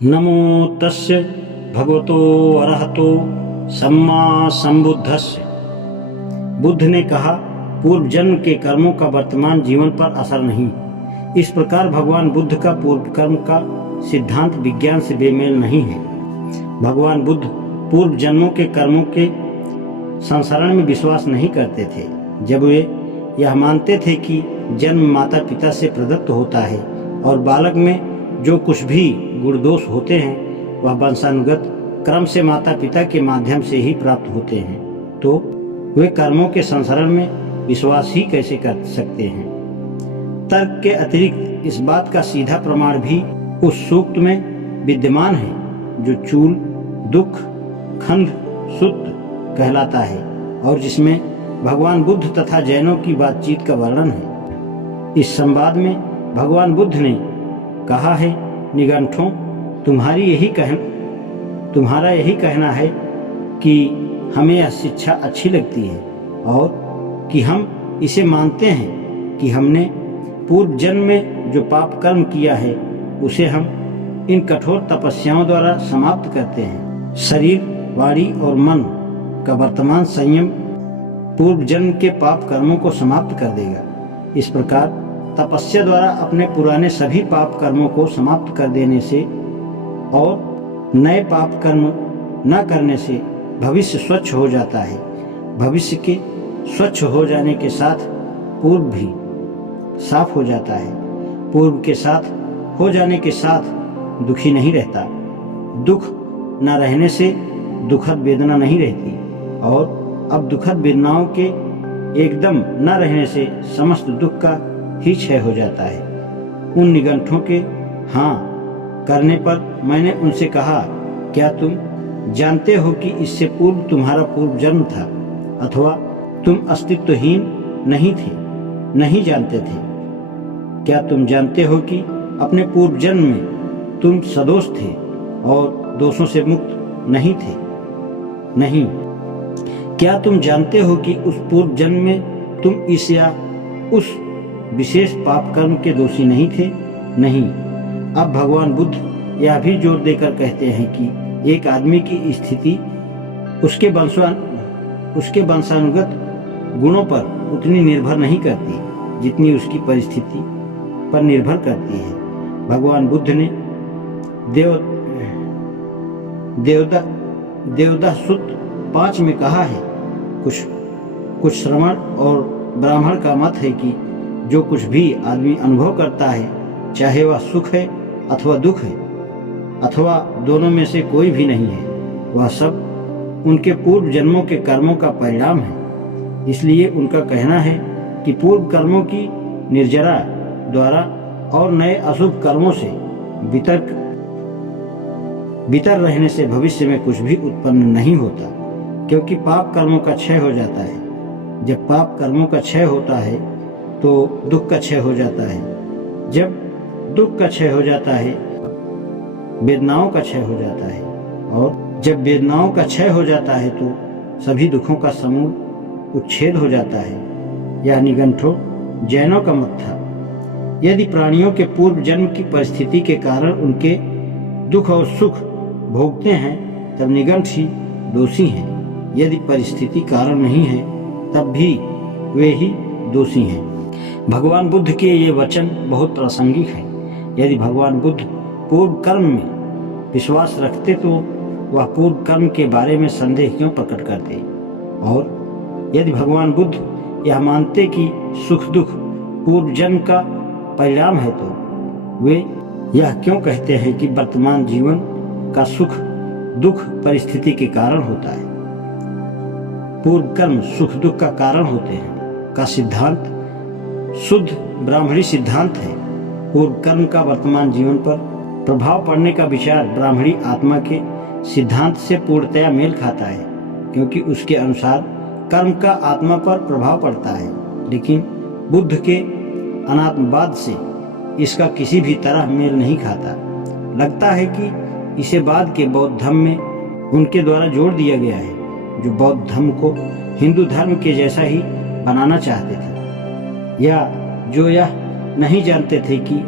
नमो तस्य भगवतो अरहतो सम्मा संबुद्धस्य। बुद्ध ने कहा, पूर्व जन्म के कर्मों का वर्तमान जीवन पर असर नहीं। इस प्रकार भगवान बुद्ध का पूर्व कर्म का सिद्धांत विज्ञान से बेमेल नहीं है। भगवान बुद्ध पूर्व जन्मों के कर्मों के संसरण में विश्वास नहीं करते थे। जब वे यह मानते थे कि जन्म माता पिता से प्रदत्त होता है और बालक में जो कुछ भी गुण दोष होते हैं वह वंशानुगत क्रम से माता पिता के माध्यम से ही प्राप्त होते हैं, तो वे कर्मों के संसरण में विश्वास ही कैसे कर सकते हैं। तर्क के अतिरिक्त इस बात का सीधा प्रमाण भी उस सूक्त में विद्यमान है जो चूल दुख खंड सूत्र कहलाता है और जिसमें भगवान बुद्ध तथा जैनों की बातचीत का वर्णन है। इस संवाद में भगवान बुद्ध ने कहा है, निगंठों, तुम्हारा यही कहना है कि हमें यह शिक्षा अच्छी लगती है और कि हम इसे मानते हैं कि हमने पूर्व जन्म में जो पाप कर्म किया है उसे हम इन कठोर तपस्याओं द्वारा समाप्त करते हैं। शरीर, वाणी और मन का वर्तमान संयम पूर्व जन्म के पाप कर्मों को समाप्त कर देगा। इस प्रकार तपस्या द्वारा अपने पुराने सभी पाप कर्मों को समाप्त कर देने से और नए पाप कर्म न करने से भविष्य स्वच्छ हो जाता है। भविष्य के स्वच्छ हो जाने के साथ पूर्व भी साफ हो जाता है। पूर्व के साथ हो जाने के साथ दुखी नहीं रहता। दुख न रहने से दुखद वेदना नहीं रहती और अब दुखद वेदनाओं के एकदम न रहने से समस्त दुख का ही क्षय हो जाता है। उन निगंठों के हाँ करने पर मैंने उनसे कहा, क्या तुम जानते हो कि इससे पूर्व तुम्हारा पूर्व जन्म था अथवा तुम अस्तित्वहीन नहीं थे, नहीं जानते थे? क्या तुम जानते हो कि अपने पूर्व जन्म में तुम सदोष थे और दोषों से मुक्त नहीं थे? नहीं। क्या तुम जानते हो कि उस पूर्व जन्म में तुम इस या उस विशेष पाप कर्म के दोषी नहीं थे? नहीं। अब भगवान बुद्ध यह भी जोर देकर कहते हैं कि एक आदमी की स्थिति उसके वंशानुगत गुणों पर उतनी निर्भर नहीं करती जितनी उसकी परिस्थिति पर निर्भर करती है। भगवान बुद्ध ने देवदत्त सूत्र 5 में कहा है, कुछ श्रमण और ब्राह्मण का मत है कि जो कुछ भी आदमी अनुभव करता है, चाहे वह सुख है अथवा दुख है अथवा दोनों में से कोई भी नहीं है, वह सब उनके पूर्व जन्मों के कर्मों का परिणाम है। इसलिए उनका कहना है कि पूर्व कर्मों की निर्जरा द्वारा और नए अशुभ कर्मों से भीतर रहने से भविष्य में कुछ भी उत्पन्न नहीं होता, क्योंकि पाप कर्मों का क्षय हो जाता है। जब पाप कर्मों का क्षय होता है तो दुख का क्षय हो जाता है। जब दुख का क्षय हो जाता है वेदनाओं का क्षय हो जाता है और जब वेदनाओं का क्षय हो जाता है तो सभी दुखों का समूल उच्छेद हो जाता है। यह निगंठों जैनों का मत था। यदि प्राणियों के पूर्व जन्म की परिस्थिति के कारण उनके दुख और सुख भोगते हैं तब निगंठ ही दोषी हैं। यदि परिस्थिति कारण नहीं है तब भी वे ही दोषी हैं। भगवान बुद्ध के ये वचन बहुत प्रासंगिक है। यदि भगवान बुद्ध पूर्व कर्म में विश्वास रखते तो वह पूर्व कर्म के बारे में संदेह क्यों प्रकट करते, और यदि भगवान बुद्ध यह मानते कि सुख दुख पूर्व जन्म का परिणाम है तो वे यह क्यों कहते हैं कि वर्तमान जीवन का सुख दुख परिस्थिति के कारण होता है? पूर्व कर्म सुख दुख का कारण होते हैं का सिद्धांत शुद्ध ब्राह्मणी सिद्धांत है। पूर्व कर्म का वर्तमान जीवन पर प्रभाव पड़ने का विचार ब्राह्मणी आत्मा के सिद्धांत से पूर्णतया मेल खाता है, क्योंकि उसके अनुसार कर्म का आत्मा पर प्रभाव पड़ता है। लेकिन बुद्ध के अनात्मवाद से इसका किसी भी तरह मेल नहीं खाता। लगता है कि इसे बाद के बौद्ध धर्म में उनके द्वारा जोड़ दिया गया है, जो बौद्ध धर्म को हिंदू धर्म के जैसा ही बनाना चाहते थे, या जो यह नहीं जानते थे कि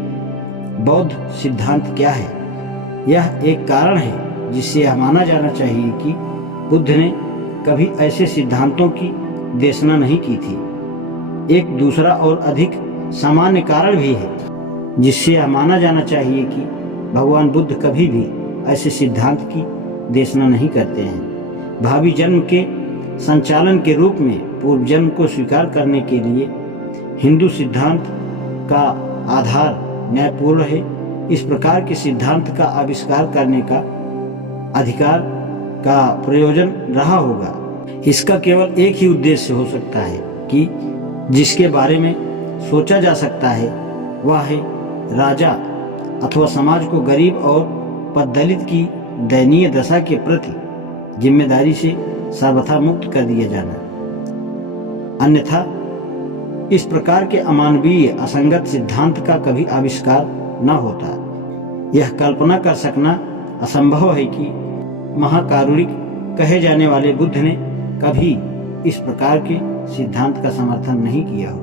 बौद्ध सिद्धांत क्या है। यह एक कारण है जिससे यह माना जाना चाहिए कि बुद्ध ने कभी ऐसे सिद्धांतों की देशना नहीं की थी। एक दूसरा और अधिक सामान्य कारण भी है जिससे यह माना जाना चाहिए कि भगवान बुद्ध कभी भी ऐसे सिद्धांत की देशना नहीं करते हैं। भावी जन्म के संचालन के रूप में पूर्व जन्म को स्वीकार करने के लिए हिंदू सिद्धांत का आधार न्यायपूर्ण है। इस प्रकार के सिद्धांत का आविष्कार करने का अधिकार का प्रयोजन रहा होगा। इसका केवल एक ही उद्देश्य हो सकता है कि जिसके बारे में सोचा जा सकता है वह है राजा अथवा समाज को गरीब और पददलित की दयनीय दशा के प्रति जिम्मेदारी से सर्वथा मुक्त कर दिया जाना। अन्यथा इस प्रकार के अमानवीय असंगत सिद्धांत का कभी आविष्कार न होता। यह कल्पना कर सकना असंभव है कि महाकारुणिक कहे जाने वाले बुद्ध ने कभी इस प्रकार के सिद्धांत का समर्थन नहीं किया हो।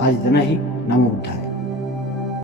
आज इतना ही। नमो बुद्धाय।